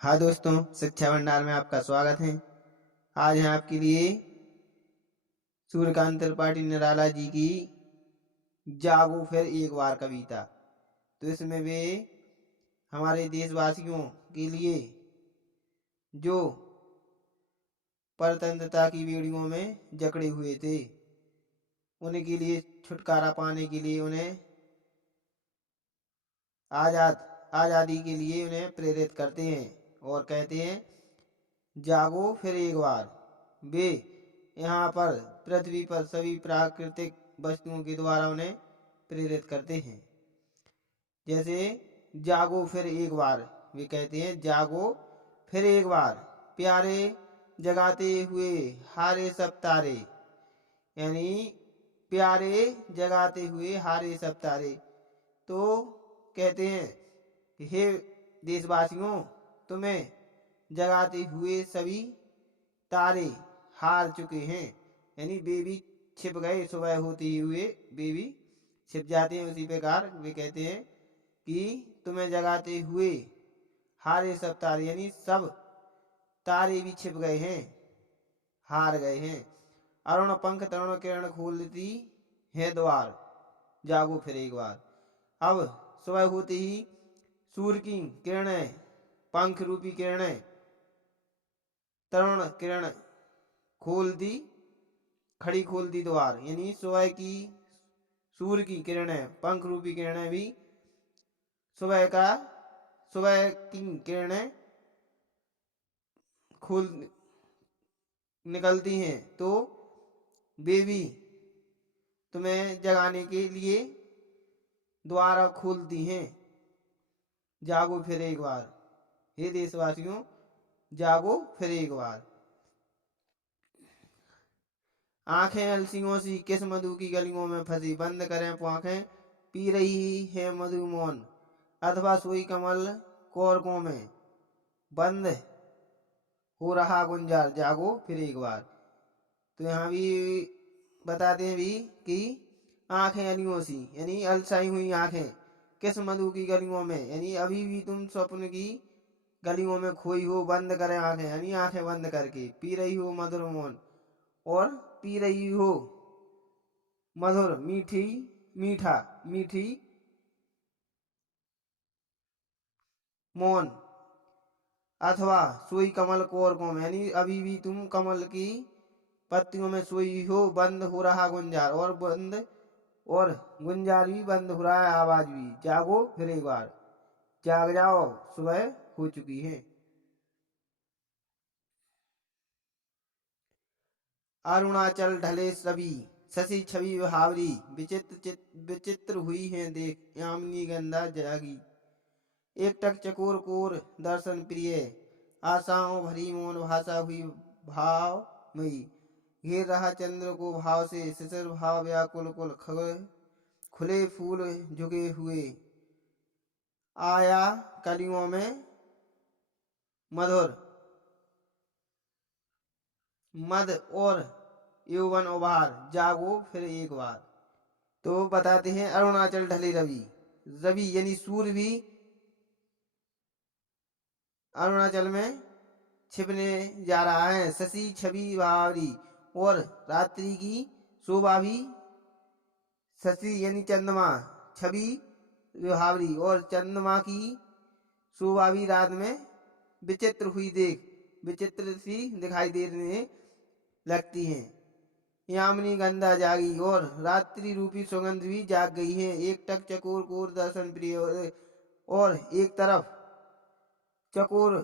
हाँ दोस्तों, शिक्षा भंडार में आपका स्वागत है। आज है आपके लिए सूर्यकांत त्रिपाठी निराला जी की जागो फिर एक बार कविता। तो इसमें वे हमारे देशवासियों के लिए जो परतंत्रता की बेड़ियों में जकड़े हुए थे, उनके लिए छुटकारा पाने के लिए उन्हें आज़ादी के लिए उन्हें प्रेरित करते हैं और कहते हैं जागो फिर एक बार। वे यहाँ पर पृथ्वी पर सभी प्राकृतिक वस्तुओं के द्वारा उन्हें प्रेरित करते हैं। जैसे जागो फिर एक बार, वे कहते हैं जागो फिर एक बार, प्यारे जगाते हुए हारे सब तारे। यानी प्यारे जगाते हुए हारे सब तारे। तो कहते हैं कि हे देशवासियों, तुम्हें जगाते हुए सभी तारे हार चुके हैं। यानी वे भी छिप गए, सुबह होते ही हुए वे भी छिप जाते हैं। उसी प्रकार वे कहते हैं कि तुम्हें जगाते हुए हारे सब तारे, यानी सब तारे भी छिप गए हैं, हार गए हैं। अरुण पंख तरुण किरण खोलती है द्वार, जागो फिर एक बार। अब सुबह होते ही सूर्य की किरणें, पंख रूपी किरणें, तरुण किरण खोल दी, खड़ी खोल दी द्वार। यानी सुबह की सूर्य की किरणें, पंख रूपी किरणें भी सुबह की किरणें खोल निकलती हैं, तो वे भी तुम्हें जगाने के लिए द्वार खोलती हैं। जागो फिर एक बार, हे देशवासियों, जागो फिर एक बार। आंखें अलसियों सी किस मधु की गलियों में फंसी, बंद करें आंखें पी रही है मधु मौन, अथवा सोई कमल कोरकों में बंद हो रहा गुंजार, जागो फिर एक बार। तो यहाँ भी बताते हैं भी कि आंखें अलियों सी, यानी अलसाई हुई आंखें, किस मधु की गलियों में, यानी अभी भी तुम स्वप्न की गलियों में खोई हो, बंद करें आंखें, यानी आंखें बंद करके पी रही हो मधुर मौन, और पी रही हो मधुर मीठी मौन, अथवा सोई कमल कोरकों में, यानी अभी भी तुम कमल की पत्तियों में सोई हो, बंद हो रहा गुंजार, और गुंजार भी बंद हो रहा है, आवाज भी। जागो फिर एक बार, जाग जाओ, सुबह हो चुकी है। अरुणाचल ढले सभी, शशि छवि हावरी, विचित्र हुई है देख, यामिनी गंधा जागी। एकटक चकोर कोर दर्शन प्रिय, आशाओं भरी मौन भाषा हुई भावमयी। घेर रहा चंद्र को भाव से, शिशिर भाव व्याकुल कुल खुले फूल झुके हुए, आया कलियों में मधुर मद और यौवन उभार, जागो फिर एक बार। तो बताते हैं अरुणाचल ढले रवि, रवि यानी सूर्य भी अरुणाचल में छिपने जा रहा है। शशि छवि बावरी, और रात्रि की शोभा भी, शशि यानी चंद्रमा, छवि विभावरी, और चंद्रमा की शोभा भी रात में विचित्र हुई देख, विचित्र सी दिखाई देने लगती है। यामिनी गंधा जागी, और रात्रि रूपी सुगंध भी जाग गई है। एक टक चकोर कोर दर्शन प्रिय, और एक तरफ चकोर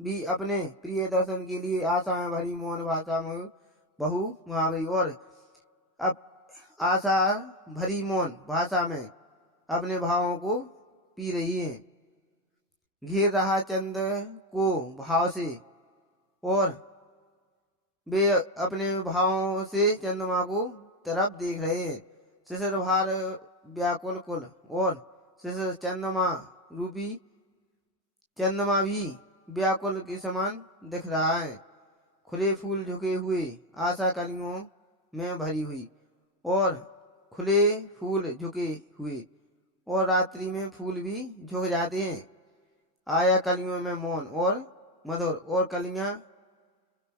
भी अपने प्रिय दर्शन के लिए आशाएं भरी मौन भाषा में बहु मुहावरी, और अब आशा भरी मौन भाषा में अपने भावों को पी रही है। घेर रहा चंद्र को भाव से, और वे अपने भावों से चंद्रमा को तरफ देख रहे हैं। शिशिर भार व्याकुल कुल, और शिशिर चंद्रमा रूपी चंद्रमा भी व्याकुल के समान दिख रहा है। खुले फूल झुके हुए, आशा कलियों में भरी हुई, और खुले फूल झुके हुए, और रात्रि में फूल भी झुक जाते हैं। आया कलियों में मौन और मधुर, और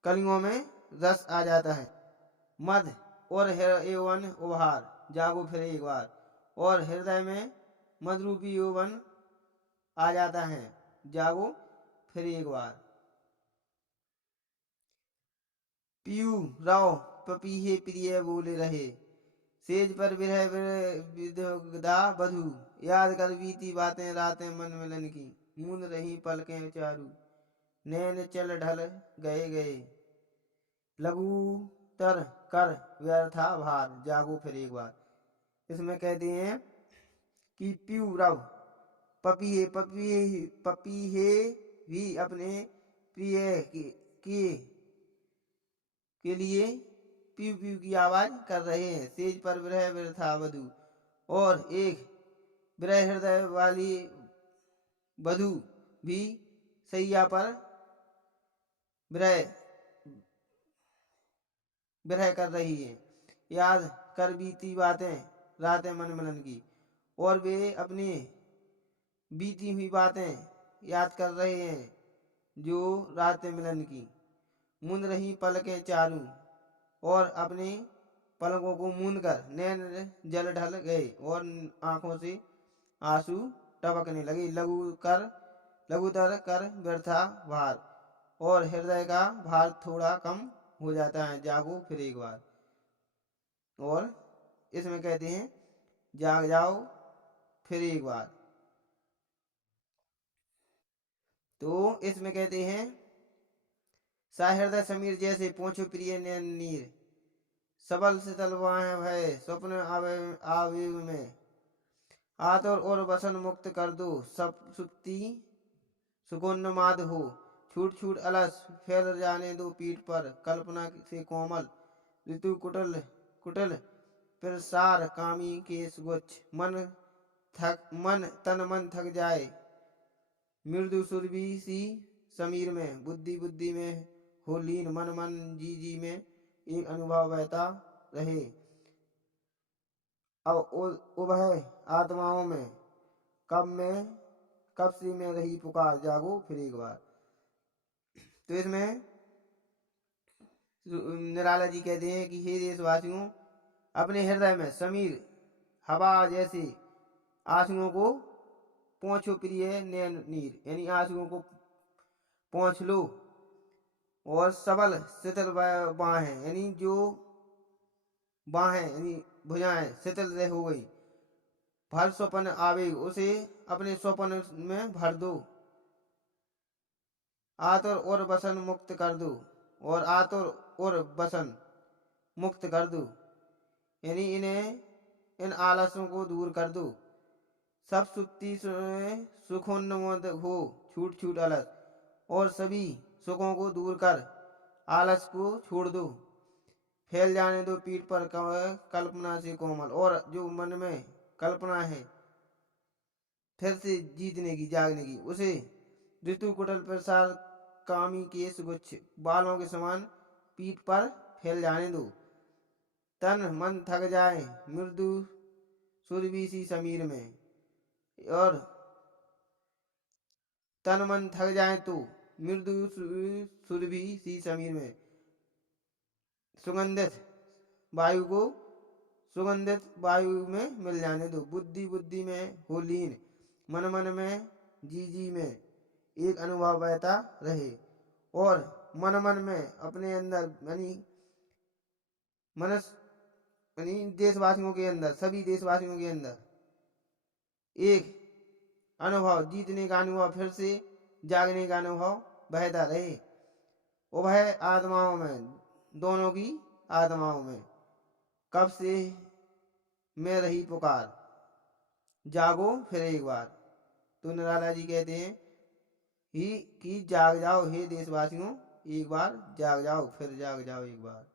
कलियों में रस आ जाता है। मध और यौवन उपहार, जागो फिर एक बार, और हृदय में मधुरूपी यौवन आ जाता है, जागो फिर एक बार। पीयू रव पपीहे प्रिय बोले रहे, सेज पर विरह विदा बधू, याद कर बीती बातें रातें मन मिलन की, मूंद रही पलकें चारू, नैन चल ढल गए गए, लघु तर कर व्यर्था भार, जागो फिर एक बार। इसमें कहते हैं कि पीयू रव पपीहे पपीहे पपीहे भी अपने प्रिय के लिए पीव पीव की आवाज कर रहे हैं। सेज पर विरह व्यर्था वधु, और एक विरह हृदय वाली वधु भी सैया पर विरह विरह कर रही है। याद कर बीती बातें रातें मन मिलन की, और वे अपनी बीती हुई बातें याद कर रहे हैं जो रातें मिलन की। मूंद रही पलकें चारू, और अपने पलकों को मूंद कर नैन जल ढल गए, और आंखों से आंसू टपकने लगे। लघुतर कर व्यर्था भार, और हृदय का भार थोड़ा कम हो जाता है, जागो फिर एक बार। और इसमें कहते हैं जाग जाओ फिर एक बार। तो इसमें कहते हैं सहृदय समीर जैसे पोंछो प्रिय नैन नीर, सबल से तलवाएं भय स्वप्न आवे में, आतुर और वसन मुक्त कर दो सब सुप्ति सुगोन्माद हो, छूट छूट अलस फैल जाने दो पीठ पर, कल्पना से कोमल ऋतु कुटल कुटल प्रसार कामी के सुगुच्छ, मन तन मन थक जाए मृदु सुरभि सी समीर में, बुद्धि बुद्धि में हो लीन, मन मन जी जी में एक अनुभव बहता रहे। अब उभय आत्माओं में कब से में रही पुकार, जागो फिर एक बार। तो इसमें निराला जी कहते हैं कि हे देशवासियों, अपने हृदय में समीर हवा जैसे आंसुओं को पोंछो प्रिय नैन नीर, यानी आंसुओं को पोंछ लो, और सबल शिथिल बाहें, यानी जो बाहें यानी भुजाएं शिथिल हो गई, भर स्वप्न आवेग उसे अपने स्वप्न में भर दो, आतुर और वसन मुक्त कर दो, और आतुर और वसन मुक्त कर दो, यानी इन आलसों को दूर कर दो, सब सुप्ति सुखोन्मोद हो, छूट छूट अलस, और सभी सुखों को दूर कर आलस को छोड़ दो, फैल जाने दो पीठ पर कल्पना से कोमल, और जो मन में कल्पना है फिर से जीतने की जागने की, उसे ऋतु कुटल प्रसार कामी के सुगुच्छ बालों के समान पीठ पर फैल जाने दो, तन मन थक जाए मृदु सुरभि सी समीर में, और तन मन थक जाए तो मृदु सुरभि सी समीर में सुगंधित वायु में मिल जाने दो, बुद्धि बुद्धि में हो लीन, मन मन में जी जी में एक अनुभव बहता रहे, और मन मन में अपने अंदर यानी मनस यानी देशवासियों के अंदर, सभी देशवासियों के अंदर एक अनुभव, जीतने का अनुभव, फिर से जागने का अनुभव बहता रहे, उभय आत्माओं में, दोनों की आत्माओं में कब से में रही पुकार, जागो फिर एक बार। तो निराला जी कहते हैं ही कि जाग जाओ हे देशवासियों, एक बार जाग जाओ, फिर जाग जाओ एक बार।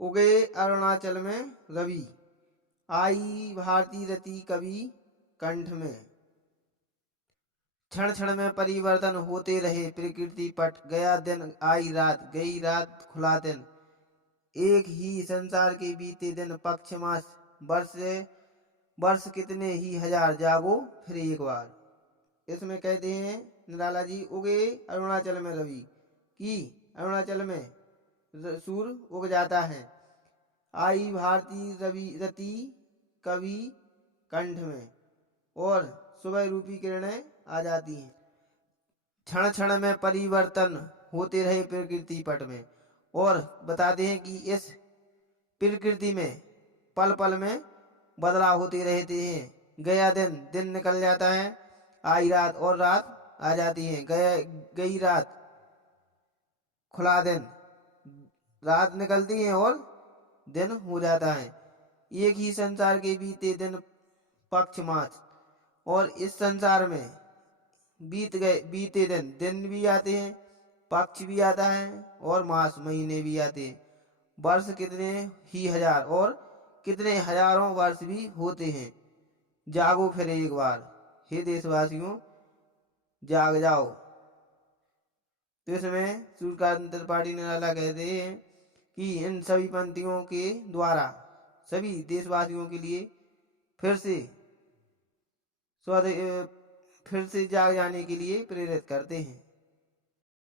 उगे अरुणाचल में रवि, आई भारती रति कवि कंठ में, क्षण क्षण में परिवर्तन होते रहे प्रकृति पट, गया दिन आई रात, गई रात खुला दिन, एक ही संसार के बीते दिन पक्ष मास वर्ष कितने ही हजार, जागो फिर एक बार। इसमें कहते हैं निराला जी, उगे अरुणाचल में रवि, कि अरुणाचल में सूर्य उग जाता है। आई भारती रवि रति कवि कंठ में, और सुबह रूपी किरणें आ जाती हैं। क्षण क्षण में परिवर्तन होते रहे प्रकृति पट में। और बताते हैं कि इस प्रकृति में पल पल में बदलाव होते रहते हैं। गया दिन, दिन निकल जाता है। आई रात, और रात आ जाती है। गई रात, खुला दिन, रात निकलती है और दिन हो जाता है। एक ही संसार के बीते दिन पक्ष मास, और इस संसार में बीते दिन भी आते हैं, पक्ष भी आता है, और मास महीने भी आते हैं। वर्ष कितने ही हजार और कितने हजारों वर्ष भी होते हैं। जागो फिर एक बार, हे देशवासियों जाग जाओ। तो इसमें सूर्यकांत त्रिपाठी निराला कहते हैं कि इन सभी पंक्तियों के द्वारा सभी देशवासियों के लिए फिर से फिर से जाग जाने के लिए प्रेरित करते हैं।